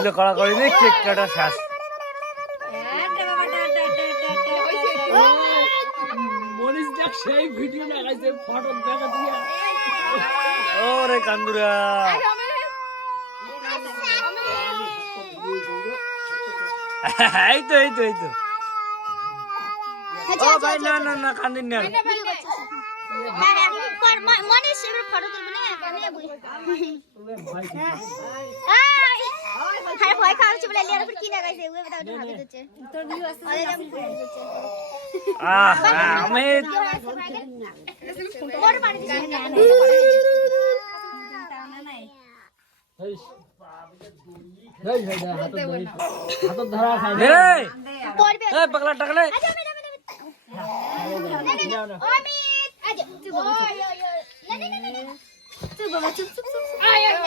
দিলে কড়াকড়ি নেই কেক কাটা শেষ মনিস দেখ সেই ভিডিও লাগাইছে ফটো দেখা দিয়া ওরে কান্দুরা এই তো এই তো এই তো ও ভাই না না না কান্দিন না মনিস এর ফটো তুলবে না হ্যাঁ ভয় খাওয়াচ্ছে বলে লিয়ার উপর কি লাগাইছে ওই কথা ওটা ভাবি দিচ্ছে তোর ভিউ আছে আমি বড় পানি দিছে হাতত ধরা খাই এই পড়বে এই পাগলা টাকলে অমিত আজ তুই বাবা তুই বাবা চুপ চুপ চুপ আয় আয়